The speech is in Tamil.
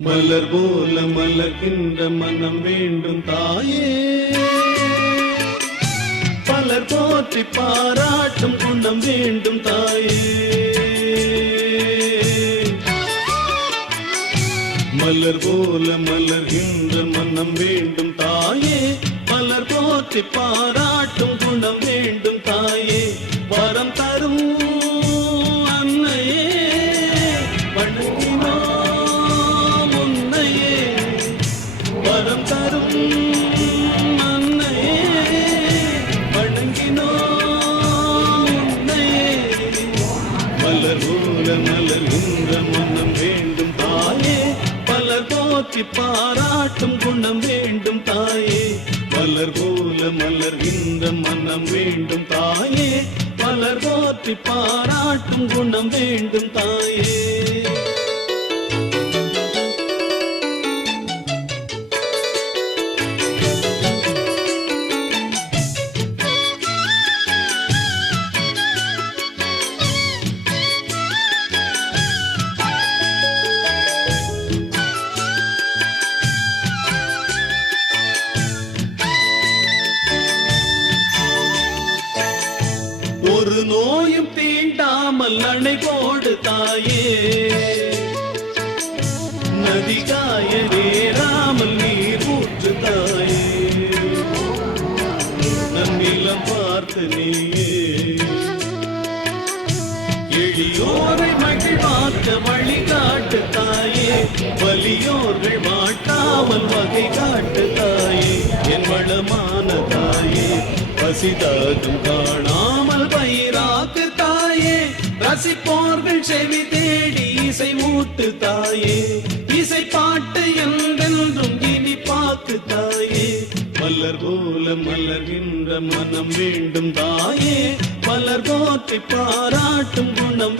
மலர் போல மலர்கின்ற மனம் வேண்டும் தாயே, பலர் போற்றி பாராட்டும் குணம் வேண்டும் தாயே. மலர் போல மலர்கின்ற மனம் வேண்டும் தாயே, பலர் போற்றி பாராட்டும் குணம் வேண்டும் தாயே. வரம் தரும் அன்னையே வணங்கினோம் உன்னையே, வரம் தரும் அன்னையே வணங்கினோம் உன்னையே. மலர் போல மலர்கின்ற மனம் வேண்டும் தாயே, பலர் போற்றி பாராட்டும் குணம் வேண்டும் தாயே. மலர் போல மலர்கின்ற மனம் வேண்டும் தாயே, பலர் போற்றி பாராட்டும் குணம் வேண்டும் தாயே. ஒரு நோயும் தீண்டாமல் அணை போடு தாயே, நதி காய நேராமல் நீர் ஊற்று தாயே. நன்னிலம் பார்த்து நீயே எளியோரை மகிழ்வாக்க வழிகாட்டு தாயே, வலியோர்கள் மாட்டாமல் வகை காட்டு தாயே. என் வளமான தாயே, பசிதாகும் காணாமல் பயிராக்கு தாயே, ரசிப்போர்கள் செவி தேடி இசை ஊட்டு தாயே. இசை பாட்டு என்றென்றும் இனி பாக்கு தாயே. மலர் போல மலர்கின்ற மனம் வேண்டும் தாயே, பலர் போற்றி பாராட்டும் குணம்